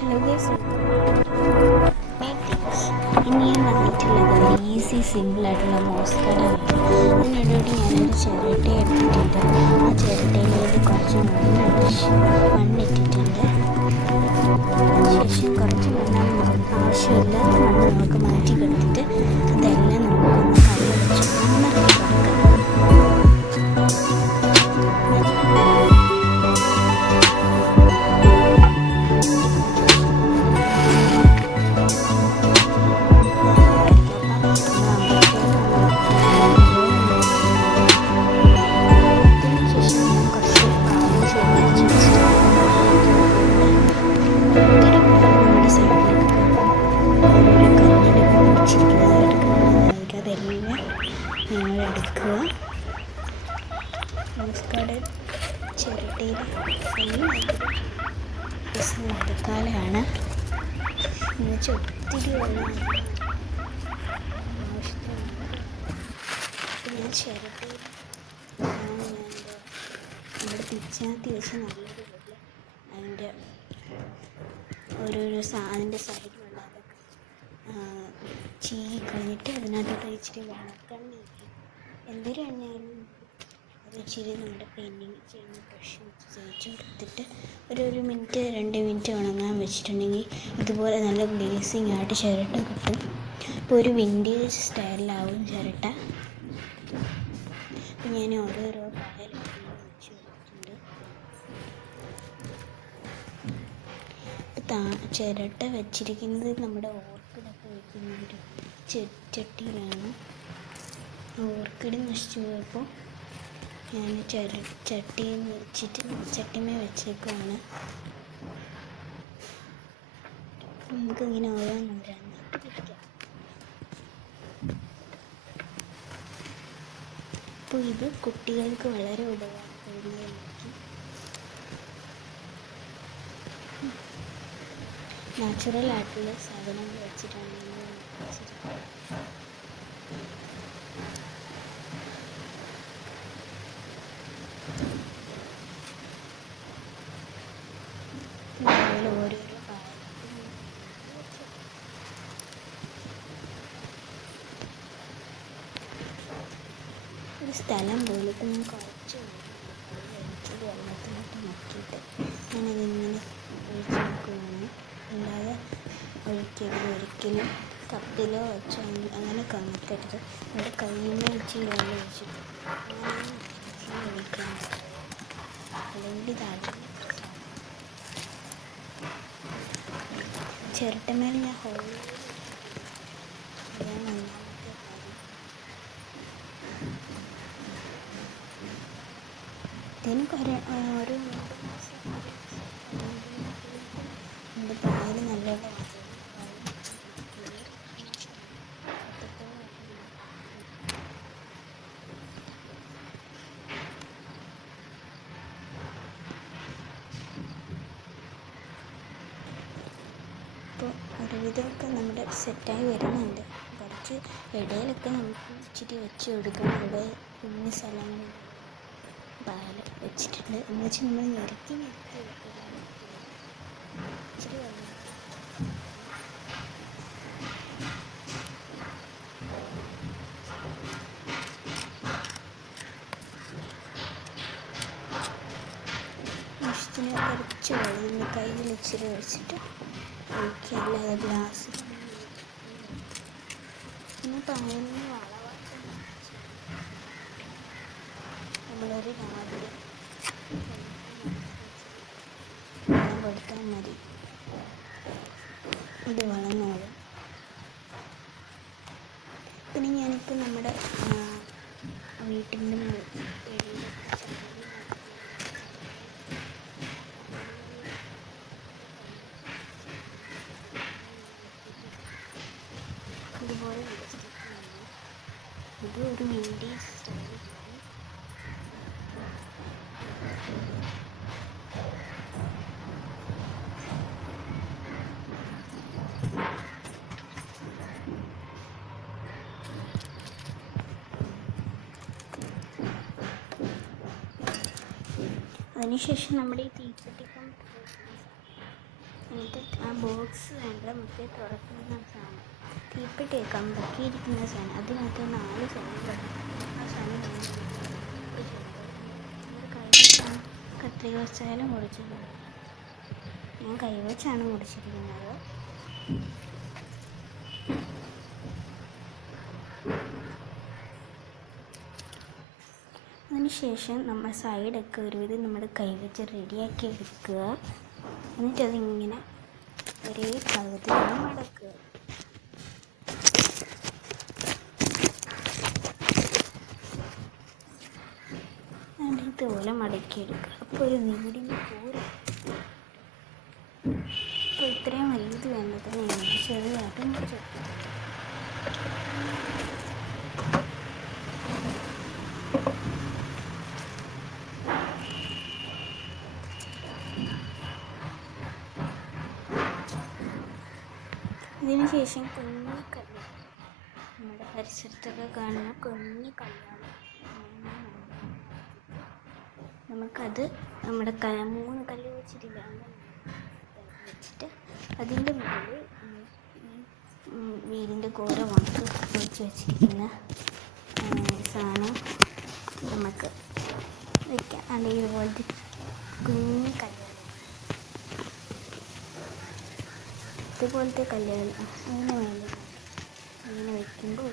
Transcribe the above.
Hello guys ഇന്ന് ഞാൻ വന്നിട്ടുള്ളത് ഒരു ഈസി സിമ്പിൾ ആയിട്ടുള്ള മോസ്കഡാണ് അതിനോടുകൂടി ഞാനൊരു ചിരട്ട എടുത്തിട്ടുണ്ട്. ആ ചിരട്ടയിലേക്ക് കുറച്ച് മണ്ണ് മണ്ണിട്ടിട്ടുണ്ട്. ശേഷം കുറച്ച് മണ്ണ് ആവശ്യമില്ലാത്ത മണ്ണ് നമുക്ക് മാറ്റി കൊടുത്തിട്ട് എന്നുവെച്ചാൽ ഒത്തിരി വെള്ളം ഞാൻ എന്റെ നമ്മുടെ പിച്ചാത്തി വെച്ച് നല്ലൊരു പോലെ അതിന്റെ ഓരോരോ സാ അതിന്റെ സൈഡിലുള്ള അതൊക്കെ ചീകി അതിനകത്തോട്ട് ഇച്ചിരി എന്തൊരു എണ്ണയായാലും അത് ഇച്ചിരി നമ്മുടെ പെയിന്റിങ് ചെയ്യുന്ന ബ്രഷ് തേച്ച് ഒരു ഒരു മിനിറ്റ് രണ്ട് മിനിറ്റ് ഉണങ്ങാൻ വെച്ചിട്ടുണ്ടെങ്കിൽ ഇതുപോലെ നല്ല ഗ്ലേസിങ് ആയിട്ട് ചിരട്ട കിട്ടും. ഇപ്പോൾ ഒരു വിന്റേജ് സ്റ്റൈലിലാവും ചിരട്ട. അപ്പം ഞാൻ ഓരോരോ താ ചിരട്ട വെച്ചിരിക്കുന്നത് നമ്മുടെ ഓർക്കിഡൊക്കെ വെക്കുന്ന ഒരു ചെട്ടിയിലാണ്. ഓർക്കിഡ് നശിച്ചു പോയപ്പോൾ ഞാൻ ചെറു ചട്ടി വെച്ചിട്ട് ചട്ടിമേ വെച്ചേക്കുവാണ്. നമുക്കിങ്ങനെ ഇങ്ങനെ പിടിക്കാം അപ്പോൾ ഇത് കുട്ടികൾക്ക് വളരെ ഉപകാരപ്പെടുന്നതായിരിക്കും. നാച്ചുറൽ ആയിട്ടുള്ള സാധനങ്ങൾ വെച്ചിട്ടാണ് വെച്ചിരിക്കുന്നത് അതുപോലെ ഓരോരോ പായലും ഒരു സ്ഥലം പോലത്തെ ഞാൻ കുറച്ച് വെള്ളത്തിലോട്ട് മുക്കിയിട്ട് ഞാനതിങ്ങനെ ഒഴിച്ച് നോക്കുകയാണ് അല്ലാതെ ഒഴിക്കരുത് ഒരിക്കലും കപ്പിലോ വെച്ചോ അങ്ങ- അങ്ങനെ കമത്തരുത് നമ്മുടെ കയ്യിൽ നിന്ന് വെച്ച് വെള്ളം ഒഴിച്ചിട്ട് അല്ലെങ്കിൽ ഇതാകും ചിരട്ടമേൽ ഞാൻ ഹോൾ കുറേ ഒരു എന്റെ പായൽ നല്ലോണം ഒരുവിധമൊക്കെ നമ്മുടെ സെറ്റായി വരുന്നുണ്ട്. കുറച്ച് ഇടയിലൊക്കെ നമുക്ക് ഇച്ചിരി വെച്ച് കൊടുക്കണം ഇവിടെ കുഞ്ഞു സ്ഥലങ്ങൾ പാൽ വെച്ചിട്ടുണ്ട്. എന്ന് വെച്ചാൽ നമ്മൾ ഞെരുക്കി ഞെരുക്കി കയ്യിൽ ഇച്ചിരി ഗ്ലാസ്. പിന്നെ പാലിന് കൊടുത്താൽ മതി. ഇത് വളർന്നോളും പിന്നെ ഞാനിപ്പോൾ നമ്മുടെ വീട്ടിന്റെ ഇതുപോലെ ഇത് ഒരു വിൻഡേജ് അതിനുശേഷം നമ്മുടെ ഈ തീച്ചട്ടിക്കം എന്നിട്ട് ആ ബോക്സ് വേണ്ട മറ്റേ തുറക്കുന്ന സാധനം. തീപ്പെട്ടി കമ്പക്കിയിരിക്കുന്ന പൊക്കിയിരിക്കുന്ന സാധനം. അതിനകത്ത് നാല് സാധനം ആ സാധനം കത്രിക വെച്ചാലും മുറിച്ചിട്ടുണ്ട് ഞാൻ കൈവച്ചാണ് മുറിച്ചിരിക്കുന്നത്. അതിനുശേഷം നമ്മൾ സൈഡൊക്കെ ഒരുവിധം നമ്മുടെ കൈവച്ച് റെഡിയാക്കി എടുക്കുക. എന്നിട്ടതിങ്ങനെ ഒരേ പകുതി മടക്കുക. ഇതുപോലെ മടക്കിയെടുക്കുക അപ്പോൾ ഒരു വീടിന് പോരും. അപ്പോൾ ഇത്രയും വലുത് വേണ്ടത്. ഇതിന് ശേഷം കുഞ്ഞു കല്യാണം. നമ്മുടെ പരിസരത്തൊക്കെ കാണുന്ന കുഞ്ഞു കല്യാണം. നമുക്കത് നമ്മുടെ മൂന്ന് കല്ല് വെച്ചിട്ടില്ല. വെച്ചിട്ട് അതിന്റെ മുകളിൽ വീടിന്റെ കൂര ഉണക്ക് വെച്ച് വെച്ചിരിക്കുന്ന സാധനം നമുക്ക് വെക്കാം. അല്ലെങ്കിൽ ഇതുപോലത്തെ കുഞ്ഞു കല്യാണം ഇതുപോലത്തെ കല്ലുകൾ അതിന് വേണം ഇങ്ങനെ വെക്കുമ്പോൾ